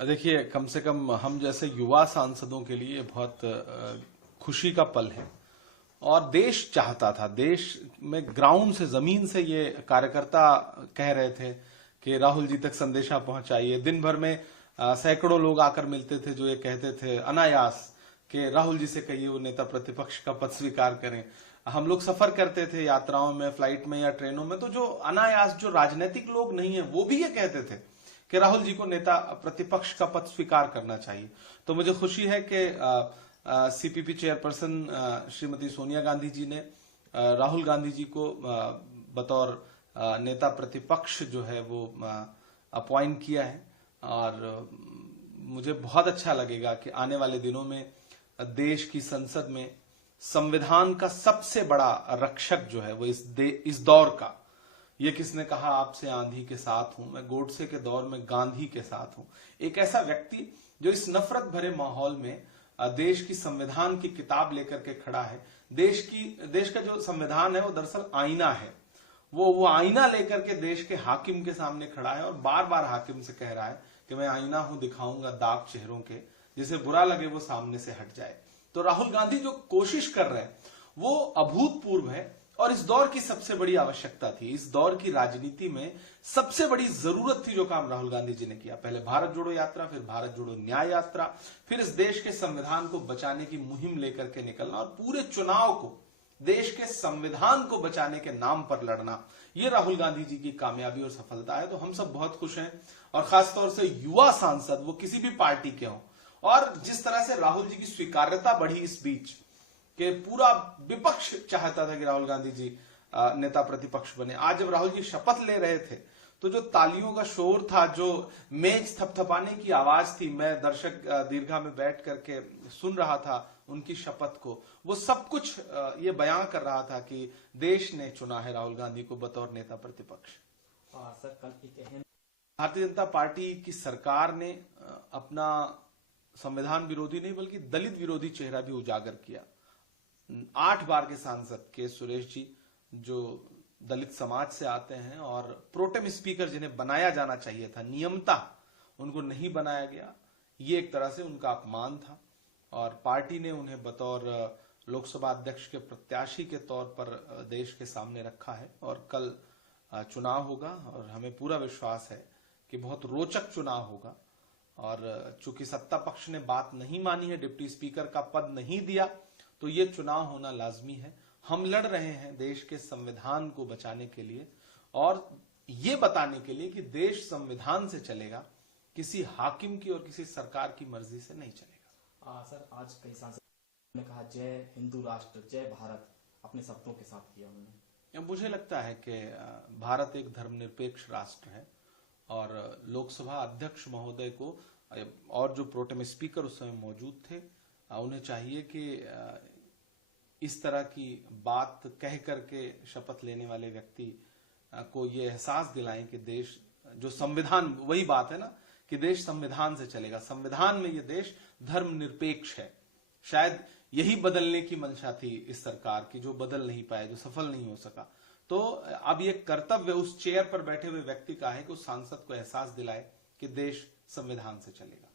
देखिए, कम से कम हम जैसे युवा सांसदों के लिए बहुत खुशी का पल है। और देश चाहता था, देश में ग्राउंड से, जमीन से ये कार्यकर्ता कह रहे थे कि राहुल जी तक संदेशा पहुंचाइए। दिन भर में सैकड़ों लोग आकर मिलते थे जो ये कहते थे अनायास कि राहुल जी से कहिए वो नेता प्रतिपक्ष का पद स्वीकार करें। हम लोग सफर करते थे यात्राओं में, फ्लाइट में या ट्रेनों में, तो जो अनायास जो राजनीतिक लोग नहीं है वो भी ये कहते थे कि राहुल जी को नेता प्रतिपक्ष का पद स्वीकार करना चाहिए। तो मुझे खुशी है कि सीपीपी चेयरपर्सन श्रीमती सोनिया गांधी जी ने राहुल गांधी जी को बतौर नेता प्रतिपक्ष जो है वो अपॉइंट किया है। और मुझे बहुत अच्छा लगेगा कि आने वाले दिनों में देश की संसद में संविधान का सबसे बड़ा रक्षक जो है वो इस दौर का, ये किसने कहा आपसे आंधी के साथ हूं, मैं गोडसे के दौर में गांधी के साथ हूं। एक ऐसा व्यक्ति जो इस नफरत भरे माहौल में देश की संविधान की किताब लेकर के खड़ा है। देश का जो संविधान है वो दरअसल आईना है। वो आईना लेकर के देश के हाकिम के सामने खड़ा है और बार बार हाकिम से कह रहा है कि मैं आईना हूं, दिखाऊंगा दाग चेहरों के, जिसे बुरा लगे वो सामने से हट जाए। तो राहुल गांधी जो कोशिश कर रहे हैं वो अभूतपूर्व है और इस दौर की सबसे बड़ी आवश्यकता थी। इस दौर की राजनीति में सबसे बड़ी जरूरत थी जो काम राहुल गांधी जी ने किया। पहले भारत जोड़ो यात्रा, फिर भारत जोड़ो न्याय यात्रा, फिर इस देश के संविधान को बचाने की मुहिम लेकर के निकलना और पूरे चुनाव को देश के संविधान को बचाने के नाम पर लड़ना, ये राहुल गांधी जी की कामयाबी और सफलता है। तो हम सब बहुत खुश हैं और खासतौर से युवा सांसद, वो किसी भी पार्टी के हों, और जिस तरह से राहुल जी की स्वीकार्यता बढ़ी इस बीच कि पूरा विपक्ष चाहता था कि राहुल गांधी जी नेता प्रतिपक्ष बने। आज जब राहुल जी शपथ ले रहे थे तो जो तालियों का शोर था, जो मेज थपथपाने की आवाज थी, मैं दर्शक दीर्घा में बैठ करके सुन रहा था उनकी शपथ को, वो सब कुछ ये बयां कर रहा था कि देश ने चुना है राहुल गांधी को बतौर नेता प्रतिपक्ष। सर, कल एक भारतीय जनता पार्टी की सरकार ने अपना संविधान विरोधी नहीं बल्कि दलित विरोधी चेहरा भी उजागर किया। 8 बार के सांसद के सुरेश जी, जो दलित समाज से आते हैं और प्रोटेम स्पीकर जिन्हें बनाया जाना चाहिए था, नियमता उनको नहीं बनाया गया, ये एक तरह से उनका अपमान था। और पार्टी ने उन्हें बतौर लोकसभा अध्यक्ष के प्रत्याशी के तौर पर देश के सामने रखा है। और कल चुनाव होगा और हमें पूरा विश्वास है कि बहुत रोचक चुनाव होगा। और चूंकि सत्ता पक्ष ने बात नहीं मानी है, डिप्टी स्पीकर का पद नहीं दिया, तो ये चुनाव होना लाजमी है। हम लड़ रहे हैं देश के संविधान को बचाने के लिए और ये बताने के लिए कि देश संविधान से चलेगा, किसी हाकिम की और किसी सरकार की मर्जी से नहीं चलेगा। सर, आज कई सांसद ने कहा जय हिंदू राष्ट्र, जय भारत, अपने शब्दों के साथ किया उन्होंने। मुझे लगता है कि भारत एक धर्मनिरपेक्ष राष्ट्र है और लोकसभा अध्यक्ष महोदय को और जो प्रोटेम स्पीकर उस समय मौजूद थे, उन्हें चाहिए कि इस तरह की बात कह करके शपथ लेने वाले व्यक्ति को ये एहसास दिलाएं कि देश जो संविधान, वही बात है ना कि देश संविधान से चलेगा, संविधान में ये देश धर्मनिरपेक्ष है। शायद यही बदलने की मंशा थी इस सरकार की, जो बदल नहीं पाए, जो सफल नहीं हो सका। तो अब ये कर्तव्य उस चेयर पर बैठे हुए व्यक्ति का है कि उस सांसद को एहसास दिलाए कि देश संविधान से चलेगा।